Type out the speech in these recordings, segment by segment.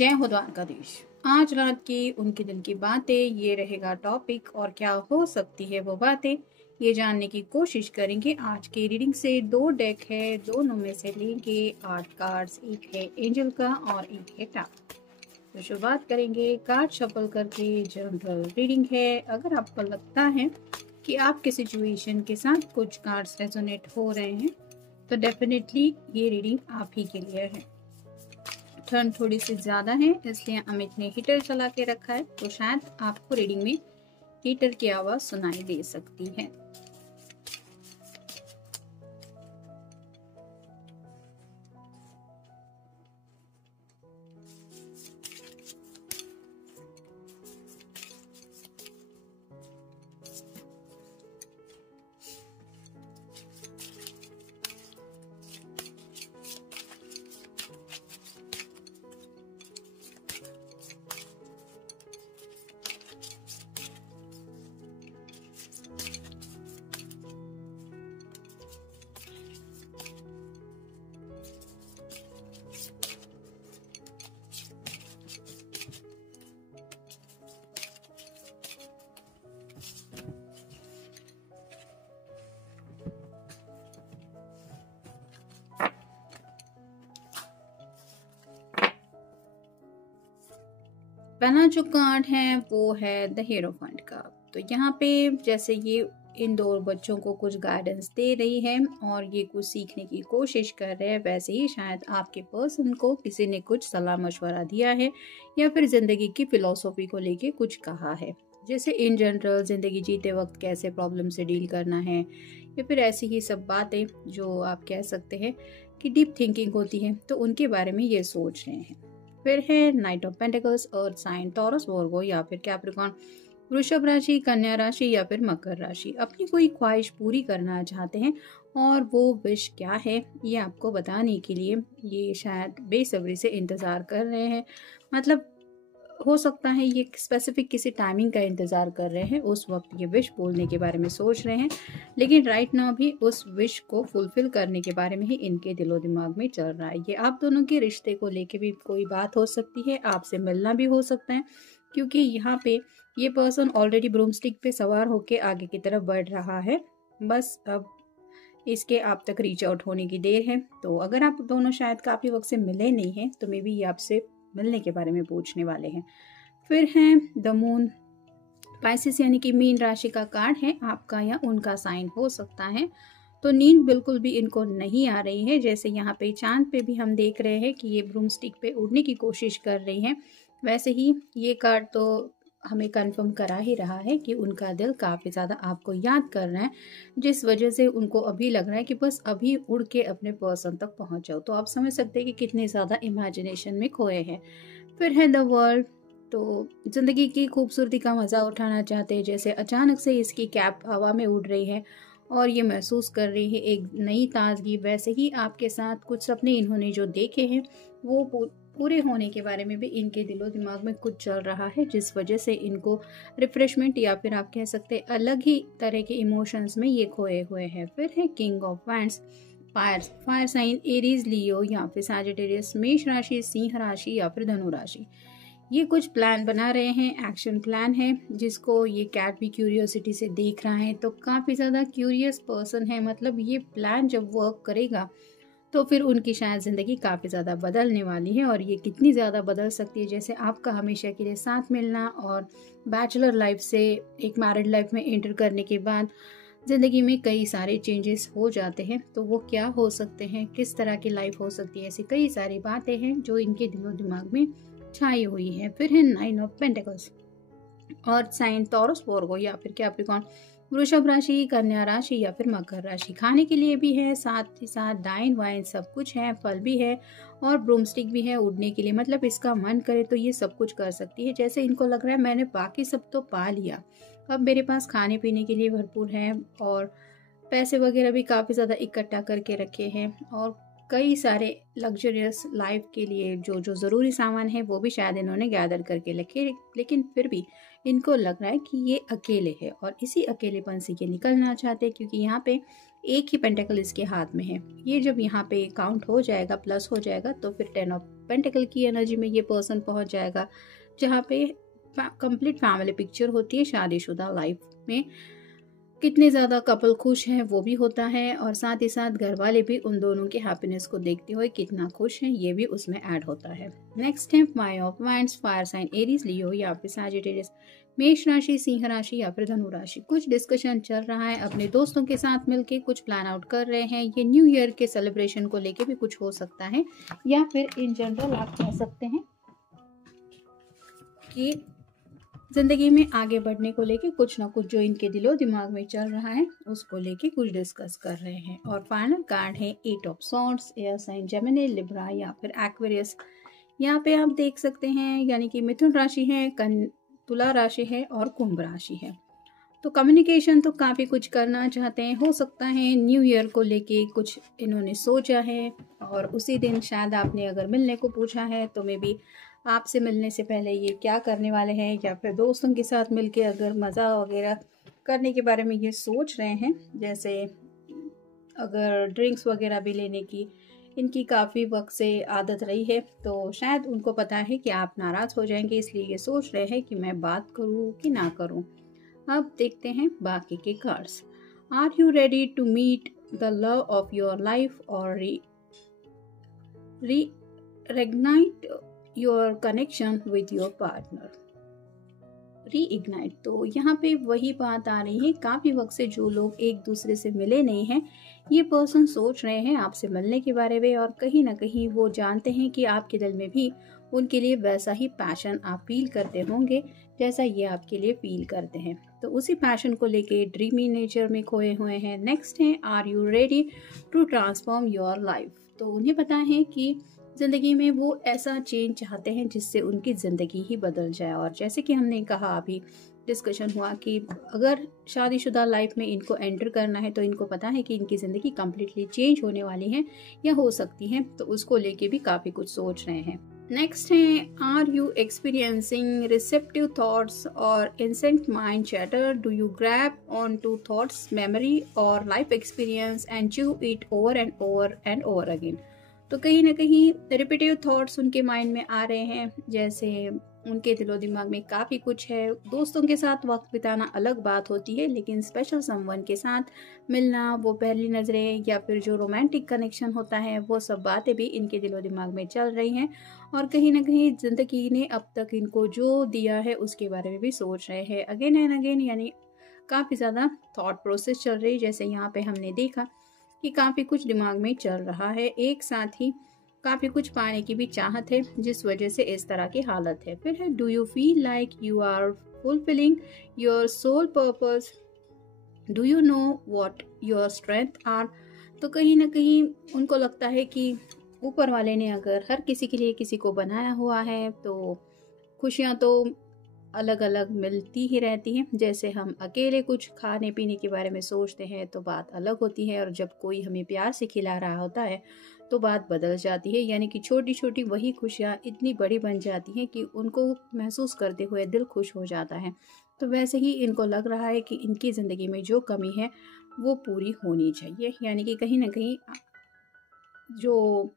जय हो द्वारकाधीश। आज रात की उनके दिल की बातें, ये रहेगा टॉपिक। और क्या हो सकती है वो बातें, ये जानने की कोशिश करेंगे। आज की रीडिंग से 2 डेक है, दोनों में से लेंगे 8 कार्ड्स। एक है एंजल का और एक है टावर। तो शुरुआत करेंगे कार्ड शफल करके। जनरल रीडिंग है। अगर आपको लगता है कि आपके सिचुएशन के साथ कुछ कार्ड्स रेजोनेट हो रहे हैं तो डेफिनेटली ये रीडिंग आप ही के लिए है। ठंड थोड़ी सी ज़्यादा है, इसलिए अमित ने हीटर चला के रखा है, तो शायद आपको रीडिंग में हीटर की आवाज़ सुनाई दे सकती है। पहला जो कार्ड है वो है द हीरोफेंट का। तो यहाँ पे जैसे ये इन दो बच्चों को कुछ गाइडेंस दे रही है और ये कुछ सीखने की कोशिश कर रहे हैं, वैसे ही शायद आपके पर्सन को किसी ने कुछ सलाह मशवरा दिया है या फिर ज़िंदगी की फ़िलॉसफी को लेके कुछ कहा है। जैसे इन जनरल ज़िंदगी जीते वक्त कैसे प्रॉब्लम से डील करना है, या फिर ऐसी ही सब बातें जो आप कह सकते हैं कि डीप थिंकिंग होती है, तो उनके बारे में ये सोच रहे हैं। फिर है knight of pentacles, earth sign, Taurus, Virgo या फिर कैप्रिकॉर्न, वृषभ राशि, कन्या राशि या फिर मकर राशि। अपनी कोई ख्वाहिश पूरी करना चाहते हैं और वो विश क्या है ये आपको बताने के लिए ये शायद बेसब्री से इंतज़ार कर रहे हैं। मतलब हो सकता है ये स्पेसिफिक किसी टाइमिंग का इंतज़ार कर रहे हैं, उस वक्त ये विश बोलने के बारे में सोच रहे हैं, लेकिन राइट नाउ भी उस विश को फुलफिल करने के बारे में ही इनके दिलो दिमाग में चल रहा है। ये आप दोनों के रिश्ते को लेके भी कोई बात हो सकती है, आपसे मिलना भी हो सकता है, क्योंकि यहाँ पे ये पर्सन ऑलरेडी ब्रूमस्टिक पे सवार होके आगे की तरफ बढ़ रहा है। बस अब इसके आप तक रीच आउट होने की देर है। तो अगर आप दोनों शायद काफ़ी वक्त से मिले नहीं हैं तो मे बी ये आपसे मिलने के बारे में पूछने वाले हैं। फिर है द मून, पाइसेस यानी कि मीन राशि का कार्ड है, आपका या उनका साइन हो सकता है। तो नींद बिल्कुल भी इनको नहीं आ रही है। जैसे यहाँ पे चांद पे भी हम देख रहे हैं कि ये ब्रूमस्टिक पे उड़ने की कोशिश कर रही हैं, वैसे ही ये कार्ड तो हमें कंफर्म करा ही रहा है कि उनका दिल काफ़ी ज़्यादा आपको याद कर रहा है, जिस वजह से उनको अभी लग रहा है कि बस अभी उड़ के अपने पर्सन तक पहुंच जाओ। तो आप समझ सकते हैं कि कितने ज़्यादा इमेजिनेशन में खोए हैं। फिर है द वर्ल्ड, तो ज़िंदगी की खूबसूरती का मज़ा उठाना चाहते हैं। जैसे अचानक से इसकी कैप हवा में उड़ रही है और ये महसूस कर रही है एक नई ताजगी। वैसे ही आपके साथ कुछ सपने इन्होंने जो देखे हैं वो पूरे होने के बारे में भी इनके दिलो दिमाग में कुछ चल रहा है, जिस वजह से इनको रिफ्रेशमेंट या फिर आप कह सकते हैं अलग ही तरह के इमोशंस में ये खोए हुए हैं। फिर है king of wands, fire sign, Aries, Leo या फिर सैजिटेरियस, मेष राशि, सिंह राशि या फिर धनु राशि। ये कुछ प्लान बना रहे हैं, एक्शन प्लान है, जिसको ये कैट भी क्यूरियोसिटी से देख रहा है। तो काफ़ी ज़्यादा क्यूरियस पर्सन है। मतलब ये प्लान जब वर्क करेगा तो फिर उनकी शायद ज़िंदगी काफ़ी ज़्यादा बदलने वाली है। और ये कितनी ज़्यादा बदल सकती है, जैसे आपका हमेशा के लिए साथ मिलना और बैचलर लाइफ से एक मैरिड लाइफ में एंटर करने के बाद ज़िंदगी में कई सारे चेंजेस हो जाते हैं। तो वो क्या हो सकते हैं, किस तरह की लाइफ हो सकती है, ऐसी कई सारी बातें हैं जो इनके दिलो दिमाग में छाई हुई है। फिर है 9 of pentacles, earth sign, Taurus, Virgo या फिर कैप्रिकॉर्न, वृषभ राशि, कन्या राशि या फिर मकर राशि। खाने के लिए भी है, साथ ही साथ डाइन वाइन सब कुछ है, फल भी है और ब्रूमस्टिक भी है उड़ने के लिए। मतलब इसका मन करे तो ये सब कुछ कर सकती है। जैसे इनको लग रहा है मैंने बाकी सब तो पा लिया, अब मेरे पास खाने पीने के लिए भरपूर है और पैसे वगैरह भी काफ़ी ज़्यादा इकट्ठा करके रखे हैं और कई सारे लग्जरियस लाइफ के लिए जो जो ज़रूरी सामान है वो भी शायद इन्होंने गैदर करके रखे। लेकिन फिर भी इनको लग रहा है कि ये अकेले है और इसी अकेलेपन से ये निकलना चाहते हैं, क्योंकि यहाँ पे एक ही पेंटिकल इसके हाथ में है। ये जब यहाँ पे काउंट हो जाएगा, प्लस हो जाएगा, तो फिर 10 ऑफ पेंटिकल की एनर्जी में ये पर्सन पहुंच जाएगा, जहाँ पे कंप्लीट फैमिली पिक्चर होती है शादीशुदा लाइफ में। कितने ज़्यादा कपल खुश हैं वो भी होता है, और साथ ही साथ घर वाले भी उन दोनों के हैप्पीनेस को देखते हुए कितना खुश हैं ये भी उसमें ऐड होता है। नेक्स्ट है five of wands, fire sign Aries, Leo या फिर सैजिटेरियस, मेष राशि, सिंह राशि या फिर धनु राशि। कुछ डिस्कशन चल रहा है, अपने दोस्तों के साथ मिलके कुछ प्लान आउट कर रहे हैं। ये न्यू ईयर के सेलिब्रेशन को लेके भी कुछ हो सकता है, या फिर इन जनरल आप कह सकते हैं कि जिंदगी में आगे बढ़ने को लेके कुछ ना कुछ जो इनके दिलो दिमाग में चल रहा है उसको लेके कुछ डिस्कस कर रहे हैं। और फाइनल कार्ड है 8 of swords, air sign Gemini, Libra या फिर एक्वेरियस। यहाँ पे आप देख सकते हैं, यानी कि मिथुन राशि है, तुला राशि है और कुंभ राशि है। तो कम्युनिकेशन तो काफ़ी कुछ करना चाहते हैं, हो सकता है न्यू ईयर को लेके कुछ इन्होंने सोचा है, और उसी दिन शायद आपने अगर मिलने को पूछा है तो मे बी आपसे मिलने से पहले ये क्या करने वाले हैं, या फिर दोस्तों के साथ मिलके अगर मज़ा वगैरह करने के बारे में ये सोच रहे हैं। जैसे अगर ड्रिंक्स वगैरह भी लेने की इनकी काफ़ी वक्त से आदत रही है, तो शायद उनको पता है कि आप नाराज़ हो जाएंगे, इसलिए ये सोच रहे हैं कि मैं बात करूँ कि ना करूँ। अब देखते हैं बाकी के cards. Are you ready to meet the love of your life और reignite your connection with your partner. Reignite, तो यहाँ पे वही बात आ रही है, काफ़ी वक्त से जो लोग एक दूसरे से मिले नहीं हैं, ये पर्सन सोच रहे हैं आपसे मिलने के बारे में, और कहीं ना कहीं वो जानते हैं कि आपके दिल में भी उनके लिए वैसा ही पैशन आप फील करते होंगे जैसा ये आपके लिए फील करते हैं। तो उसी पैशन को लेके ड्रीमी नेचर में खोए हुए हैं। नेक्स्ट है are you ready to transform your life. तो उन्हें पता है कि ज़िंदगी में वो ऐसा चेंज चाहते हैं जिससे उनकी ज़िंदगी ही बदल जाए। और जैसे कि हमने कहा, अभी डिस्कशन हुआ कि अगर शादीशुदा लाइफ में इनको एंटर करना है तो इनको पता है कि इनकी ज़िंदगी कम्प्लीटली चेंज होने वाली है या हो सकती है, तो उसको लेके भी काफ़ी कुछ सोच रहे हैं। नेक्स्ट है are you experiencing receptive thoughts और incessant mind chatter, do you grab on to thoughts, memory और life experience and chew it over and over again. तो कहीं ना कहीं रिपीटिव थॉट्स उनके माइंड में आ रहे हैं, जैसे उनके दिलो दिमाग में काफ़ी कुछ है। दोस्तों के साथ वक्त बिताना अलग बात होती है, लेकिन स्पेशल समवन के साथ मिलना, वो पहली नज़रें या फिर जो रोमांटिक कनेक्शन होता है, वो सब बातें भी इनके दिलो दिमाग में चल रही हैं। और कहीं ना कहीं ज़िंदगी ने अब तक इनको जो दिया है उसके बारे में भी सोच रहे हैं अगेन एंड अगेन, यानी काफ़ी ज़्यादा थॉट प्रोसेस चल रही है। जैसे यहाँ पे हमने देखा कि काफ़ी कुछ दिमाग में चल रहा है, एक साथ ही काफ़ी कुछ पाने की भी चाहत है, जिस वजह से इस तरह की हालत है। फिर है do you feel like you are fulfilling your soul purpose, do you know what your strength are. तो कहीं ना कहीं उनको लगता है कि ऊपर वाले ने अगर हर किसी के लिए किसी को बनाया हुआ है तो खुशियाँ तो अलग अलग मिलती ही रहती हैं। जैसे हम अकेले कुछ खाने पीने के बारे में सोचते हैं तो बात अलग होती है, और जब कोई हमें प्यार से खिला रहा होता है तो बात बदल जाती है। यानी कि छोटी छोटी वही खुशियाँ इतनी बड़ी बन जाती हैं कि उनको महसूस करते हुए दिल खुश हो जाता है। तो वैसे ही इनको लग रहा है कि इनकी ज़िंदगी में जो कमी है वो पूरी होनी चाहिए, यानी कि कहीं ना कहीं जो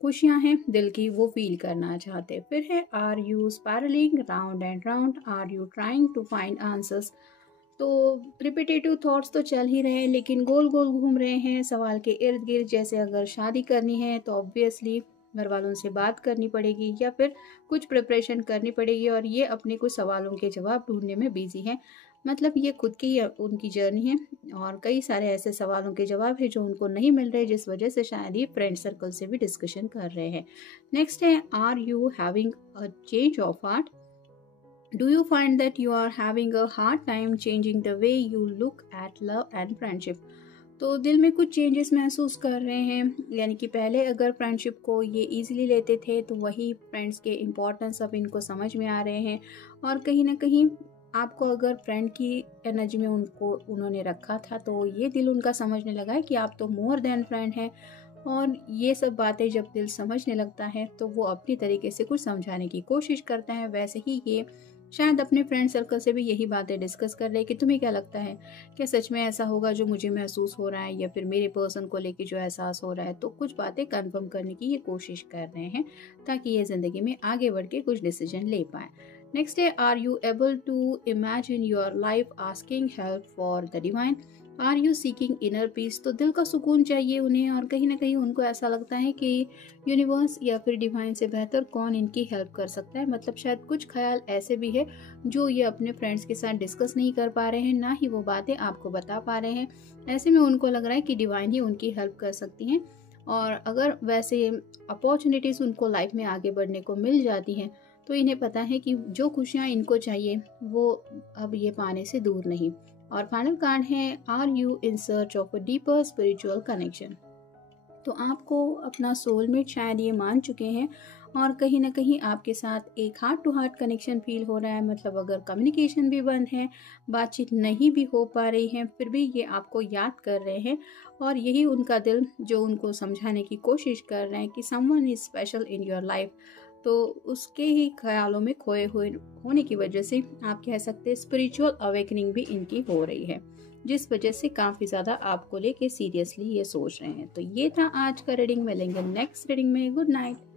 खुशियाँ हैं दिल की वो फील करना चाहते। फिर है are you spiralling round and round, are you trying to find answers. तो रिपीटेटिव थॉट्स तो चल ही रहे हैं, लेकिन गोल गोल घूम रहे हैं सवाल के इर्द गिर्द। जैसे अगर शादी करनी है तो ऑब्वियसली घर वालों से बात करनी पड़ेगी या फिर कुछ प्रिपरेशन करनी पड़ेगी, और ये अपने कुछ सवालों के जवाब ढूंढने में बिजी हैं। मतलब ये खुद की उनकी जर्नी है, और कई सारे ऐसे सवालों के जवाब है जो उनको नहीं मिल रहे, जिस वजह से शायद ये फ्रेंड सर्कल से भी डिस्कशन कर रहे हैं। नेक्स्ट है are you having a change of heart, do you find that you are having a hard time changing the way you look at love and friendship. तो दिल में कुछ चेंजेस महसूस कर रहे हैं, यानी कि पहले अगर फ्रेंडशिप को ये इजीली लेते थे तो वही फ्रेंड्स के इम्पोर्टेंस अब इनको समझ में आ रहे हैं। और कहीं ना कहीं आपको अगर फ्रेंड की एनर्जी में उन्होंने रखा था तो ये दिल उनका समझने लगा है कि आप तो मोर देन फ्रेंड हैं। और ये सब बातें जब दिल समझने लगता है तो वो अपनी तरीके से कुछ समझाने की कोशिश करता है। वैसे ही ये शायद अपने फ्रेंड सर्कल से भी यही बातें डिस्कस कर रहे हैं कि तुम्हें क्या लगता है, क्या सच में ऐसा होगा जो मुझे महसूस हो रहा है, या फिर मेरे पर्सन को लेके जो एहसास हो रहा है। तो कुछ बातें कंफर्म करने की ये कोशिश कर रहे हैं ताकि ये ज़िंदगी में आगे बढ़ के कुछ डिसीजन ले पाए। नेक्स्ट है, are you able to imagine your life asking help for the divine. Are you seeking inner peace. तो दिल का सुकून चाहिए उन्हें, और कहीं ना कहीं उनको ऐसा लगता है कि यूनिवर्स या फिर डिवाइन से बेहतर कौन इनकी हेल्प कर सकता है। मतलब शायद कुछ ख्याल ऐसे भी है जो ये अपने फ्रेंड्स के साथ डिस्कस नहीं कर पा रहे हैं, ना ही वो बातें आपको बता पा रहे हैं। ऐसे में उनको लग रहा है कि डिवाइन ही उनकी हेल्प कर सकती हैं, और अगर वैसे अपॉर्चुनिटीज़ उनको लाइफ में आगे बढ़ने को मिल जाती हैं तो इन्हें पता है कि जो खुशियाँ इनको चाहिए वो अब ये पाने से दूर नहीं। और फाइनल कार्ड है, are you in search of a deeper spiritual connection. तो आपको अपना सोलमेट शायद ये मान चुके हैं, और कहीं ना कहीं आपके साथ एक heart to heart connection feel हो रहा है। मतलब अगर कम्युनिकेशन भी बंद है, बातचीत नहीं भी हो पा रही है, फिर भी ये आपको याद कर रहे हैं, और यही उनका दिल जो उनको समझाने की कोशिश कर रहे हैं कि someone is special in your life. तो उसके ही ख्यालों में खोए हुए होने की वजह से आप कह सकते हैं स्पिरिचुअल अवेकनिंग भी इनकी हो रही है, जिस वजह से काफ़ी ज़्यादा आपको लेके सीरियसली ये सोच रहे हैं। तो ये था आज का रीडिंग। मिलेंगे नेक्स्ट रीडिंग में। Good night.